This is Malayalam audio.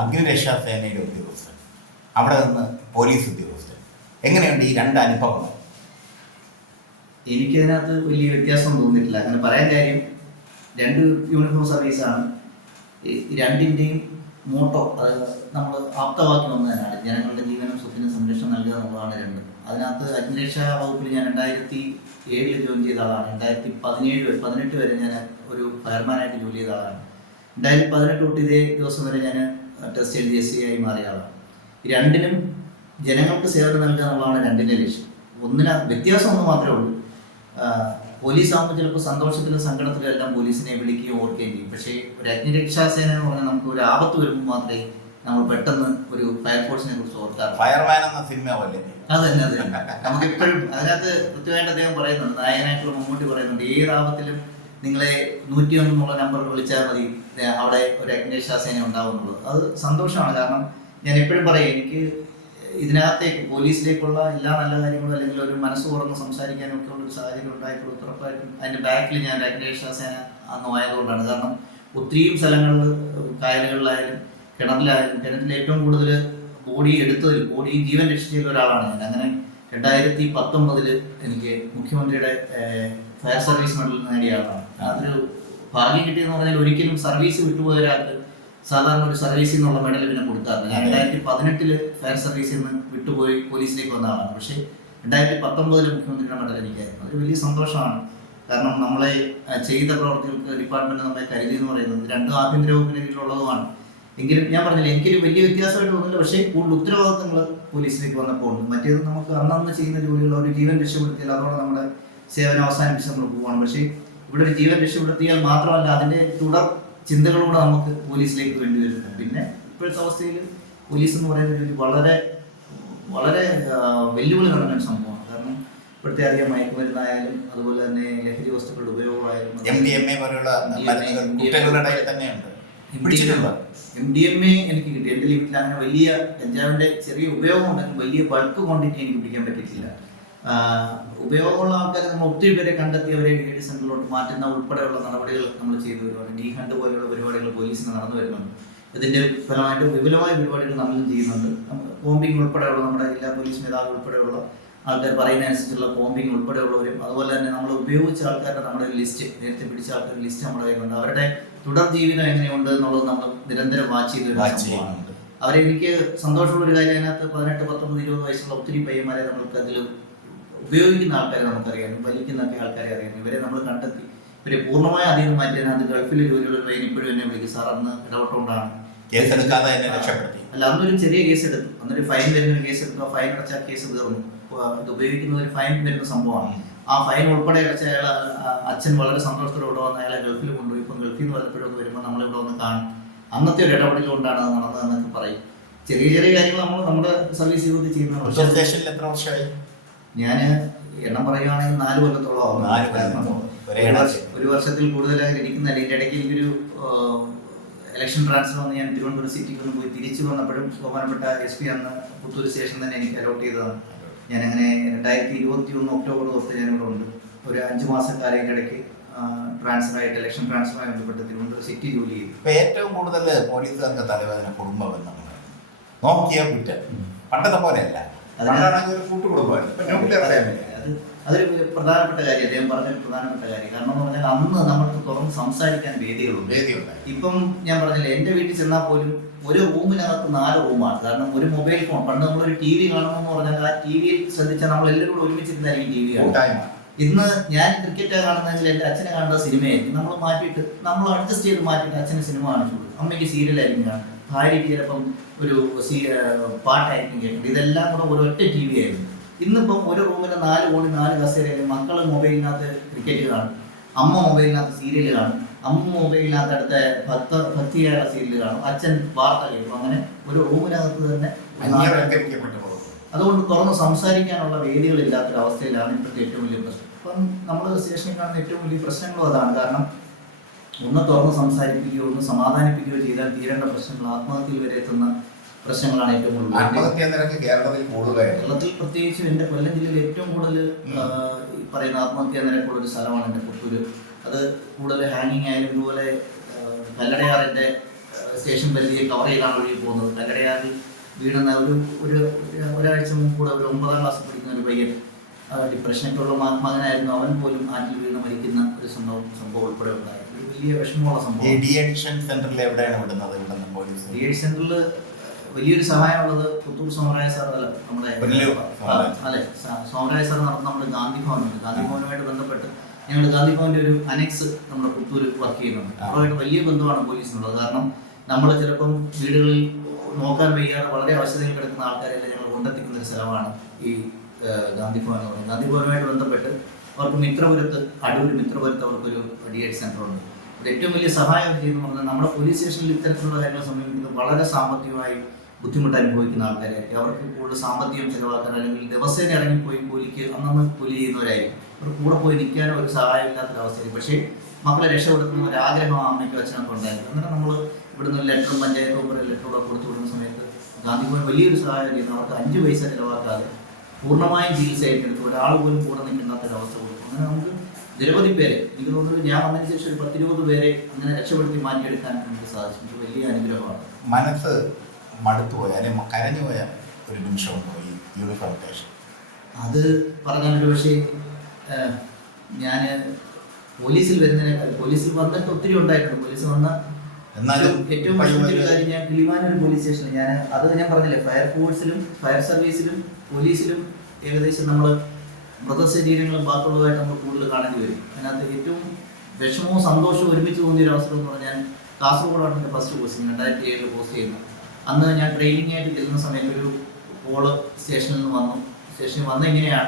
അഗ്നിരക്ഷാസേനയുടെ ഉദ്യോഗസ്ഥൻ, അവിടെ നിന്ന് പോലീസ് ഉദ്യോഗസ്ഥൻ, എങ്ങനെയുണ്ട് ഈ രണ്ട് അനുഭവങ്ങൾ? എനിക്കതിനകത്ത് വലിയ വ്യത്യാസം തോന്നിയിട്ടില്ല. അങ്ങനെ പറയാൻ കാര്യം, രണ്ട് യൂണിഫോം സർവീസാണ്. രണ്ടിൻ്റെയും മോട്ടോ അത് നമ്മൾ ആപ്തവാക്യം ഒന്ന് തന്നെയാണ്, ജനങ്ങളുടെ ജീവനും സ്വത്തിനും സംരക്ഷണം നൽകുക എന്നുള്ളതാണ് രണ്ട്. അതിനകത്ത് അഗ്നിരക്ഷാ വകുപ്പിൽ ഞാൻ 2007 ജോയിൻ ചെയ്ത ആളാണ്. 2018 വരെ ഞാൻ ഒരു ഫയർമാനായിട്ട് ജോലി ചെയ്ത ആളാണ്. 2018 തൊട്ട് ഇതേ ദിവസം വരെ ഞാൻ ടെസ്റ്റ് എഴുതി SI ആയി മാറിയ ആളാണ്. രണ്ടിനും ജനങ്ങൾക്ക് സേവനം നൽകുക എന്നുള്ളതാണ് രണ്ടിൻ്റെ ലക്ഷ്യം. വ്യത്യാസം ഒന്ന് മാത്രമേ ഉള്ളൂ. പോലീസ് ആകുമ്പോൾ ചിലപ്പോൾ സന്തോഷത്തിലും സങ്കടത്തിലും എല്ലാം പോലീസിനെ വിളിക്കുകയും ഓർക്കുകയും ചെയ്യും. പക്ഷേ ഒരു അഗ്നിരക്ഷാസേന എന്ന് പറഞ്ഞാൽ നമുക്ക് ഒരു ആപത്ത് വരുമ്പോൾ മാത്രമേ നമ്മൾ പെട്ടെന്ന് ഒരു ഫയർഫോഴ്സിനെ കുറിച്ച് ഓർക്കാറ്. ഫയർമാൻ എന്ന സിനിമ പോലെ അതന്നെ നമുക്ക് എപ്പോഴും അതിനകത്ത് കൃത്യമായിട്ട് അദ്ദേഹം പറയുന്നുണ്ട്, നായകനായിട്ടുള്ള മമ്മൂട്ടി പറയുന്നുണ്ട്, ഏത് ആപത്തിലും നിങ്ങളെ 101 എന്നുള്ള നമ്പറിൽ വിളിച്ചാൽ മതി, അവിടെ ഒരു അഗ്നിരക്ഷാസേന ഉണ്ടാവും എന്നുള്ളത്. അത് സന്തോഷമാണ്. കാരണം ഞാൻ എപ്പോഴും പറയും, എനിക്ക് ഇതിനകത്തേക്ക് പോലീസിലേക്കുള്ള എല്ലാ നല്ല കാര്യങ്ങളും അല്ലെങ്കിൽ ഒരു മനസ്സ് തുറന്ന് സംസാരിക്കാനൊക്കെ ഉള്ളൊരു സാഹചര്യം ഉണ്ടായിട്ടുള്ള ഉറപ്പായിട്ടും അതിൻ്റെ ബാക്കിൽ ഞാൻ അഗ്നിരക്ഷാസേന അന്ന് ആയതുകൊണ്ടാണ്. കാരണം ഒത്തിരിയും സ്ഥലങ്ങളിൽ കായലുകളിലായാലും കിണറ്റിൽ ഏറ്റവും കൂടുതൽ ബോഡി ജീവൻ രക്ഷിച്ച ഒരാളാണ് ഞാൻ. അങ്ങനെ 2019 എനിക്ക് മുഖ്യമന്ത്രിയുടെ ഫയർ സർവീസ് മെഡൽ നേടിയ ആളാണ്. അതൊരു ഭാഗ്യം കിട്ടിയെന്ന് പറഞ്ഞാൽ ഒരിക്കലും സർവീസ് വിട്ടുപോയ ഒരാൾക്ക് സാധാരണ ഒരു സർവീസിൽ നിന്നുള്ള മെഡൽ പിന്നെ കൊടുക്കാറില്ല. ഞാൻ 2018 ഫയർ സർവീസിൽ നിന്ന് വിട്ടുപോയി പോലീസിലേക്ക് വന്ന ആളാണ്. പക്ഷേ 2019 മുഖ്യമന്ത്രിയുടെ മെഡൽ എനിക്കായിരുന്നു. അതൊരു വലിയ സന്തോഷമാണ്. കാരണം നമ്മളെ ചെയ്ത പ്രവർത്തികൾക്ക് ഡിപ്പാർട്ട്മെന്റ് നമ്മളെ കരുതി എന്ന് പറയുന്നത് രണ്ടും ആഭ്യന്തര വകുപ്പിന് കീഴിലുള്ളതുമാണ്. എങ്കിലും ഞാൻ പറഞ്ഞില്ല, എനിക്കൊരു വലിയ വ്യത്യാസമായിട്ട് തോന്നുന്നില്ല. പക്ഷേ കൂടുതൽ ഉത്തരവാദിത്തങ്ങൾ പോലീസിലേക്ക് വന്നപ്പോൾ ഉണ്ട്. മറ്റേത് നമുക്ക് അന്നന്ന് ചെയ്യുന്ന ജോലികൾ ഒരു ജീവൻ രക്ഷപ്പെടുത്തിയാൽ അതോടെ നമ്മുടെ സേവനം അവസാനിപ്പിച്ച് നമ്മൾ പോവുകയാണ്. പക്ഷേ ഇവിടെ ഒരു ജീവൻ രക്ഷപ്പെടുത്തിയാൽ മാത്രമല്ല, അതിൻ്റെ തുടർ ചിന്തകളൂടെ നമുക്ക് പോലീസിലേക്ക് വേണ്ടി വരും. പിന്നെ ഇപ്പോഴത്തെ അവസ്ഥയിൽ പോലീസ് എന്ന് പറയുന്നത് ഒരു വളരെ വളരെ വെല്ലുവിളി നടക്കുന്ന സംഭവമാണ്. കാരണം ഇപ്പോഴത്തെ അധികം മയക്കുമരുന്നായാലും അതുപോലെ തന്നെ ലഹരി വസ്തുക്കളുടെ ഉപയോഗമായാലും MDMA പോലുള്ള കുട്ടികളുടെ ഇടയിൽ തന്നെയുണ്ട്. MDMA എനിക്ക് കിട്ടി. എൻ്റെ ലിമിറ്റിൽ അങ്ങനെ വലിയ കഞ്ചാവിൻ്റെ ചെറിയ ഉപയോഗം ഉണ്ടെങ്കിൽ വലിയ ബൾക്ക് ക്വാണ്ടിറ്റി എനിക്ക് പിടിക്കാൻ പറ്റിയിട്ടില്ല. ഉപയോഗമുള്ള ആൾക്കാരെ നമ്മൾ ഒത്തിരി പേരെ കണ്ടെത്തി അവരെ ഡി സെന്ററിലോട്ട് മാറ്റുന്ന ഉൾപ്പെടെയുള്ള നടപടികൾ നമ്മൾ ചെയ്തു വരുവാണ്. ഡി ഹണ്ട് പോലെയുള്ള പരിപാടികൾ പോലീസിന് നടന്നു വരുന്നുണ്ട്. ഇതിൻ്റെ ഫലമായിട്ട് വിപുലമായ പരിപാടികൾ നമ്മളും ചെയ്യുന്നുണ്ട്. കോമ്പിങ് ഉൾപ്പെടെയുള്ള നമ്മുടെ ജില്ലാ പോലീസ് മേധാവി ഉൾപ്പെടെയുള്ള ആൾക്കാർ പറയുന്ന അനുസരിച്ചുള്ള കോമ്പിങ് ഉൾപ്പെടെയുള്ളവരും അതുപോലെ തന്നെ നമ്മൾ ഉപയോഗിച്ച ആൾക്കാരുടെ നമ്മുടെ ലിസ്റ്റ്, നേരത്തെ പിടിച്ച ആൾക്കാരുടെ ലിസ്റ്റ് നമ്മുടെ കയ്യിലുണ്ട്. അവരുടെ തുടർ ജീവിതം എങ്ങനെയുണ്ട് എന്നുള്ളത് നമ്മൾ നിരന്തരം വാച്ച് ചെയ്ത് വരുന്നതാണ്. അവരെ എനിക്ക് സന്തോഷമുള്ളൊരു കാര്യം, അതിനകത്ത് 18, 19, 20 വയസ്സുള്ള ഒത്തിരി പയ്യന്മാരെ നമ്മൾക്ക് അതിൽ ഉപയോഗിക്കുന്ന ആൾക്കാരെ നമുക്കറിയാം, വലിക്കുന്നൊക്കെ ആൾക്കാരെ അറിയാം. ഇവരെ നമ്മൾ കണ്ടെത്തി ഇവരെ പൂർണ്ണമായി അതിൽ മാറ്റിയതിനകത്ത് ഗൾഫിലെ ജോലിയുള്ള ട്രെയിൻ ഇപ്പോഴും എന്നെ വിളിക്കും, സാർ അന്ന് ഇടപെട്ടുകൊണ്ടാണ് അല്ല അന്നൊരു ചെറിയ കേസ് എടുത്തു. അന്നൊരു ഫൈൻ വരുന്ന കേസ് എടുത്തു. ആ ഫൈൻ അടച്ചാൽ കേസ് തീർന്നു. ഇത് ഉപയോഗിക്കുന്ന ഒരു ഫൈൻ വരുന്ന സംഭവമാണ്. ആ ഫൈൻ ഉൾപ്പെടെ അടച്ച അയാളെ അച്ഛൻ വളരെ സന്തോഷത്തോടെ ഇവിടെ വന്ന് അയാളെ ഗൾഫിൽ കൊണ്ടുപോയി. ഇപ്പം ഗൾഫിൽ നിന്ന് വല്ലപ്പോഴൊക്കെ വരുമ്പോൾ നമ്മളിവിടെ വന്ന് കാണും. അന്നത്തെ ഒരു ഇടപെടൽ കൊണ്ടാണ് അത് നടന്നതെന്നൊക്കെ പറയും. ചെറിയ ചെറിയ കാര്യങ്ങൾ നമ്മൾ നമ്മുടെ സർവീസ് ജീവിതത്തിൽ ചെയ്യുന്നതാണ്. ഞാൻ എണ്ണം പറയുകയാണെങ്കിൽ 4 കൊല്ലത്തോളം ഒരു വർഷത്തിൽ കൂടുതലായി ഇരിക്കുന്നില്ല. ഇതിൻ്റെ ഇടയ്ക്ക് എനിക്കൊരു ഇലക്ഷൻ ട്രാൻസ്ഫർ വന്ന് ഞാൻ തിരുവനന്തപുരം സിറ്റിക്ക് ഒന്ന് പോയി തിരിച്ചു വന്നപ്പോഴും ബഹുമാനപ്പെട്ട SP അന്ന് പുത്തൂർ സ്റ്റേഷൻ തന്നെ എനിക്ക് അലോട്ട് ചെയ്തതാണ്. ഞാനങ്ങനെ 2021 ഒക്ടോബർ തൊട്ട് ഞാനിവിടെ ഉണ്ട്. ഒരു 5 മാസക്കാലം ഇടയ്ക്ക് ട്രാൻസ്ഫറായിട്ട് ഇലക്ഷൻ ട്രാൻസ്ഫറുമായി ബന്ധപ്പെട്ട് തിരുവനന്തപുരം സിറ്റി ജോലി ചെയ്തു. ഇപ്പം ഏറ്റവും കൂടുതൽ പോലീസുകാർക്ക് തലവേദന കുടുംബ ബന്ധങ്ങൾ നോക്കിയ കുറ്റം പണ്ടത്തെ പോലെയല്ല. അതൊരു പ്രധാനപ്പെട്ട കാര്യം, അദ്ദേഹം പറഞ്ഞൊരു പ്രധാനപ്പെട്ട കാര്യം. കാരണം എന്ന് പറഞ്ഞാൽ അന്ന് നമ്മൾക്ക് തുറന്ന് സംസാരിക്കാൻ വേദികളുണ്ട്. ഇപ്പം ഞാൻ പറഞ്ഞില്ലേ, എൻ്റെ വീട്ടിൽ ചെന്നാൽ പോലും ഒരു റൂമിനകത്ത് 4 റൂമാണ്. കാരണം ഒരു മൊബൈൽ ഫോൺ, പണ്ട് നമ്മളൊരു TV കാണണമെന്ന് പറഞ്ഞാൽ ആ TV-യിൽ ശ്രദ്ധിച്ചാൽ നമ്മൾ എല്ലാവരും കൂടെ ഒരുമിച്ചിരുന്നായിരിക്കും TV കാണും. ഇന്ന് ഞാൻ ക്രിക്കറ്റ് കാണുന്നതെങ്കിൽ എൻ്റെ അച്ഛനെ കാണുന്ന സിനിമയായിരിക്കും. നമ്മൾ മാറ്റിയിട്ട് നമ്മൾ അഡ്ജസ്റ്റ് ചെയ്ത് മാറ്റിയിട്ട് അച്ഛന് സിനിമ കാണിച്ചു കൊടുക്കും. അമ്മയ്ക്ക് സീരിയലായിരിക്കും കാണുന്നത്. ഭാര്യയ്ക്ക് ചിലപ്പം ഒരു പാട്ടായിരിക്കും കേൾക്കുന്നത്. ഇതെല്ലാം കൂടെ ഒരൊറ്റ TV ആയിരുന്നു. ഇന്നിപ്പം ഒരു റൂമിൽ 4 കോടി 4 കസേരയായാലും മക്കൾ മൊബൈലിനകത്ത് ക്രിക്കറ്റ് കാണും, അമ്മ മൊബൈലിനകത്ത് സീരിയൽ കാണും, അമ്മ മൊബൈലിനകത്ത് അടുത്ത ഭക്തിയായ സീരിയൽ കാണും, അച്ഛൻ വാർത്ത കേൾക്കും. അങ്ങനെ ഒരു റൂമിനകത്ത് തന്നെ അതുകൊണ്ട് തുറന്ന് സംസാരിക്കാനുള്ള വേദികളില്ലാത്തൊരവസ്ഥയിലാണ് ഇപ്പോഴത്തെ ഏറ്റവും വലിയ പ്രശ്നം. അപ്പം നമ്മൾ സ്റ്റേഷനിൽ കാണുന്ന ഏറ്റവും വലിയ പ്രശ്നങ്ങളും അതാണ്. കാരണം ഒന്ന് തുറന്ന് സംസാരിപ്പിക്കുകയോ ഒന്ന് സമാധാനിപ്പിക്കുകയോ ചെയ്താൽ തീരേണ്ട പ്രശ്നങ്ങൾ ആത്മഹത്യയിൽ വരെ എത്തുന്ന പ്രശ്നങ്ങളാണ് ഏറ്റവും കൂടുതൽ കേരളത്തിൽ. പ്രത്യേകിച്ചും എൻ്റെ കൊല്ലം ജില്ലയിൽ ഏറ്റവും കൂടുതൽ പറയുന്ന ആത്മഹത്യാ നിരക്കുള്ള ഒരു സ്ഥലമാണ് എൻ്റെ പുത്തൂര്. അത് കൂടുതൽ ഹാങ്ങിങ് ആയാലും ഇതുപോലെ കല്ലടയാറിൻ്റെ സ്റ്റേഷൻ പരിധിയെ കവർ ചെയ്താണ് ഒഴുകി പോകുന്നത്. കല്ലടയാറിൽ വീണെന്ന ഒരാഴ്ച മുമ്പ് കൂടെ ഒരു 9ാം ക്ലാസ്സിൽ പഠിക്കുന്ന ഒരു പയ്യൻ ഡിപ്രഷനൊക്കെ ഉള്ള മകനായിരുന്നു. അവൻ പോലും ആറ്റിൽ വീണ് മരിക്കുന്ന ഒരു സംഭവം ഉൾപ്പെടെ ഉണ്ടായി. ഒരു വലിയ വിഷമമുള്ള സംഭവം. ഡി അഡിക്ഷൻ സെന്ററിൽ എവിടെയാണ് വിടുന്നത് ഇവിടുന്ന് പോലീസ്? ഡി എഡ് സെന്ററിൽ വലിയൊരു സഹായമുള്ളത് പുത്തൂർ സോമരായ സാർ അല്ല നമ്മുടെ അല്ലെ സോമരായ സാർ നടത്തുന്ന നമ്മുടെ ഗാന്ധി ഭവനുണ്ട്. ഗാന്ധി ഭവനുമായിട്ട് ബന്ധപ്പെട്ട് ഞങ്ങളുടെ ഗാന്ധി ഭവന്റെ ഒരു അനക്സ് നമ്മുടെ പുത്തൂർ വർക്ക് ചെയ്യുന്നുണ്ട്. അവരുമായിട്ട് വലിയ ബന്ധമാണ് പോലീസിനുള്ളത്. കാരണം നമ്മൾ ചിലപ്പം വീടുകളിൽ നോക്കാൻ വയ്യാതെ വളരെ അവശതയിൽ കിടക്കുന്ന ആൾക്കാരെല്ലാം ഞങ്ങൾ കൊണ്ടെത്തിക്കുന്ന ഒരു സ്ഥലമാണ് ഈ ഗാന്ധി ഭവൻ എന്ന് പറയുന്നത്. ഗാന്ധി ഭവനുമായിട്ട് ബന്ധപ്പെട്ട് അവർക്ക് മിത്രപുരത്ത് അടൂർ മിത്രപുരത്ത് അവർക്കൊരു ഡി എഡ് സെന്റർ ഉണ്ട്. അത് ഏറ്റവും വലിയ സഹായം ചെയ്യുന്നു പറഞ്ഞാൽ നമ്മുടെ പോലീസ് സ്റ്റേഷനിൽ ഇത്തരത്തിലുള്ള കാര്യങ്ങൾ സമീപിക്കുന്നത് വളരെ സാമ്പത്തികമായി ബുദ്ധിമുട്ട് അനുഭവിക്കുന്ന ആൾക്കാരായിരിക്കും. അവർക്ക് കൂടുതൽ സാമ്പത്തികം ചിലവാക്കാൻ അല്ലെങ്കിൽ ദിവസേന ഇറങ്ങിപ്പോയി കൂലിക്ക് അന്നന്ന് കൂലി ചെയ്യുന്നവരായിരിക്കും. അവർ കൂടെ പോയി നിൽക്കാനോ ഒരു സഹായം ഇല്ലാത്തൊരവസ്ഥയായിരിക്കും. പക്ഷേ മക്കളെ രക്ഷപ്പെടുത്തുന്ന ഒരു ആഗ്രഹം അമ്മയ്ക്കും അച്ഛനൊക്കെ ഉണ്ടായിരുന്നു. അങ്ങനെ നമ്മൾ ഇവിടുന്ന് ലെറ്ററും പഞ്ചായത്ത് മെമ്പർ ലെറ്ററൂടെ കൊടുത്തു വിടുന്ന സമയത്ത് ഗാന്ധി ഭവൻ വലിയൊരു സഹായം ചെയ്യുന്നു. അവർക്ക് 5 പൈസ ചിലവാക്കാതെ പൂർണ്ണമായും ചികിത്സ ഏറ്റെടുത്ത് ഒരാൾ പോലും കൂടെ നിൽക്കുന്നാത്തൊരവസ്ഥ കൊടുക്കും. അങ്ങനെ നമുക്ക് നിരവധി പേരെ, എനിക്ക് തോന്നുന്നു ഞാൻ വന്നതിന് ശേഷം ഒരു 10-20 പേരെ അങ്ങനെ രക്ഷപ്പെടുത്തി മാറ്റിയെടുക്കാൻ നമുക്ക് സാധിച്ചു. വലിയ അനുഗ്രഹമാണ്. മനസ്സ് മടുത്തുപോയ അല്ലെങ്കിൽ കരഞ്ഞു പോയ ഒരു നിമിഷമുണ്ടോ ഈ യൂണിഫോം സ്റ്റേഷൻ? അത് പറഞ്ഞാലൊരു പക്ഷേ ഞാൻ പോലീസിൽ വരുന്നതിനേക്കാൾ പോലീസിൽ വന്നിട്ട് ഒത്തിരി ഉണ്ടായിട്ടുണ്ട്. പോലീസ് വന്ന എന്നാലും ഏറ്റവും വിഷമിച്ചൊരു കാര്യം, ഞാൻ കിളിമാനൂർ പോലീസ് സ്റ്റേഷനിൽ ഞാൻ പറഞ്ഞില്ലേ, ഫയർഫോഴ്സിലും ഫയർ സർവീസിലും പോലീസിലും ഏകദേശം നമ്മൾ മൃതശരീരങ്ങളും ബാക്കിയുള്ളതായിട്ട് നമ്മൾ കൂടുതൽ കാണേണ്ടി വരും. അതിനകത്ത് ഏറ്റവും വിഷമവും സന്തോഷവും ഒരുമിച്ച് തോന്നിയൊരു അവസരം എന്ന് പറഞ്ഞാൽ ഞാൻ കാസർഗോഡാണ് എൻ്റെ ഫസ്റ്റ് പോസ്റ്റിംഗ് 2007 പോസ്റ്റ് ചെയ്യുന്നത്. അന്ന് ഞാൻ ട്രെയിനിങ് ആയിട്ട് ചെല്ലുന്ന സമയത്ത് ഒരു കോള് സ്റ്റേഷനിൽ നിന്ന് വന്നു. സ്റ്റേഷനിൽ വന്ന ഇങ്ങനെയാണ്,